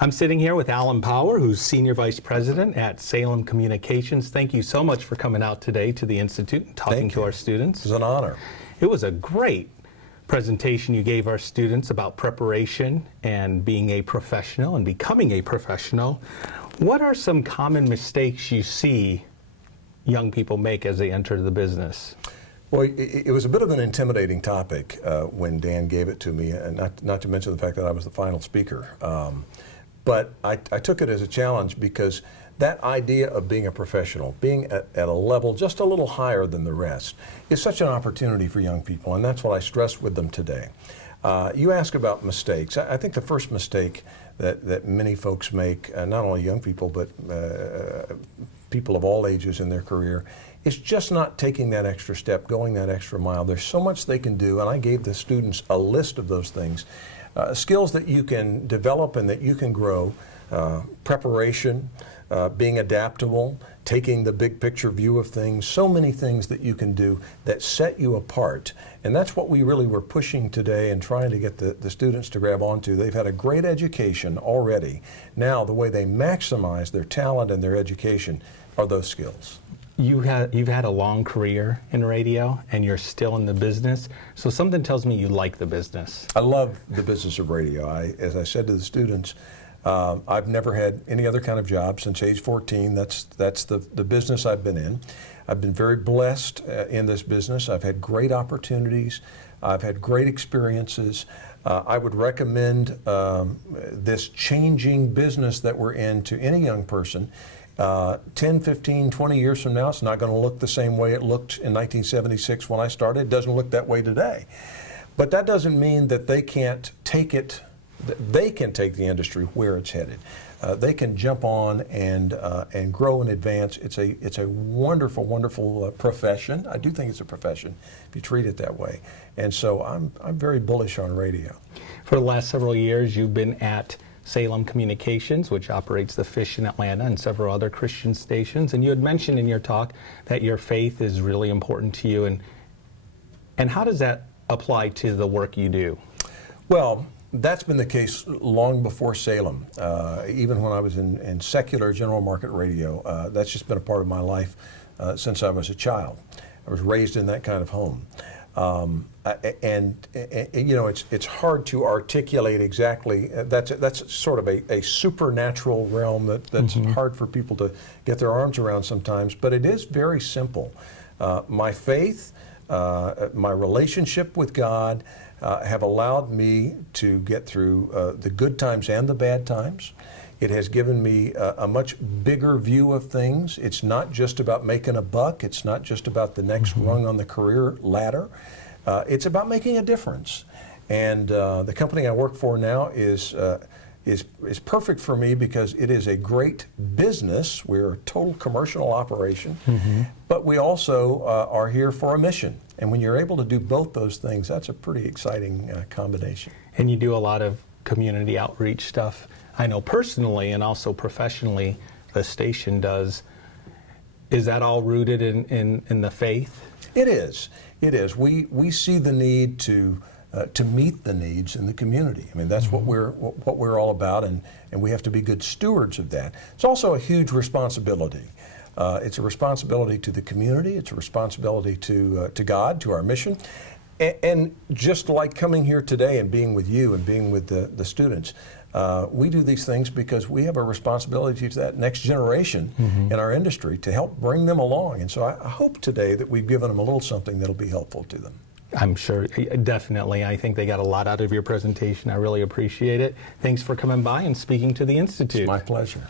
I'm sitting here with Alan Power, who's Senior Vice President at Salem Communications. Thank you so much for coming out today to the Institute and talking to our students. It was an honor. It was a great presentation you gave our students about preparation and being a professional and becoming a professional. What are some common mistakes you see young people make as they enter the business? Well, it was a bit of an intimidating topic when Dan gave it to me, and not to mention the fact that I was the final speaker. But I took it as a challenge because that idea of being a professional, being at a level just a little higher than the rest, is such an opportunity for young people, and that's what I stress with them today. You ask about mistakes. I think the first mistake that many folks make, not only young people, but people of all ages in their career, is just not taking that extra step, going that extra mile. There's so much they can do, and I gave the students a list of those things. Skills that you can develop and that you can grow, preparation, being adaptable, taking the big picture view of things, so many things that you can do that set you apart. And that's what we really were pushing today and trying to get the students to grab onto. They've had a great education already. Now the way they maximize their talent and their education are those skills. You've had a long career in radio, and you're still in the business, so something tells me you like the business. I love the business of radio. As I said to the students, I've never had any other kind of job since age 14. That's the business I've been in. I've been very blessed in this business. I've had great opportunities. I've had great experiences. I would recommend this changing business that we're in to any young person. 10, 15, 20 years from now, it's not going to look the same way it looked in 1976 when I started. It doesn't look that way today. But that doesn't mean that they can't take it, they can take the industry where it's headed. They can jump on and grow and advance. It's a wonderful, wonderful profession. I do think it's a profession if you treat it that way. And so I'm very bullish on radio. For the last several years, you've been at Salem Communications, which operates the Fish in Atlanta and several other Christian stations. And you had mentioned in your talk that your faith is really important to you. And how does that apply to the work you do? Well, that's been the case long before Salem. Even when I was in secular general market radio, that's just been a part of my life since I was a child. I was raised in that kind of home. And you know, it's hard to articulate exactly. That's sort of a supernatural realm that's hard for people to get their arms around sometimes. But it is very simple. My faith, my relationship with God, have allowed me to get through the good times and the bad times. It has given me a much bigger view of things. It's not just about making a buck. It's not just about the next rung on the career ladder. It's about making a difference. And the company I work for now is perfect for me because it is a great business. We're a total commercial operation, but we also are here for a mission. And when you're able to do both those things, that's a pretty exciting combination. And you do a lot of community outreach stuff. I know personally and also professionally the station does. Is that all rooted in the faith? It is. It is. We see the need to meet the needs in the community. I mean, that's what we're all about, and we have to be good stewards of that. It's also a huge responsibility. It's a responsibility to the community. It's a responsibility to God, to our mission. And just like coming here today and being with you and being with the students, we do these things because we have a responsibility to that next generation in our industry to help bring them along. And so I hope today that we've given them a little something that'll be helpful to them. I'm sure, definitely. I think they got a lot out of your presentation. I really appreciate it. Thanks for coming by and speaking to the Institute. It's my pleasure.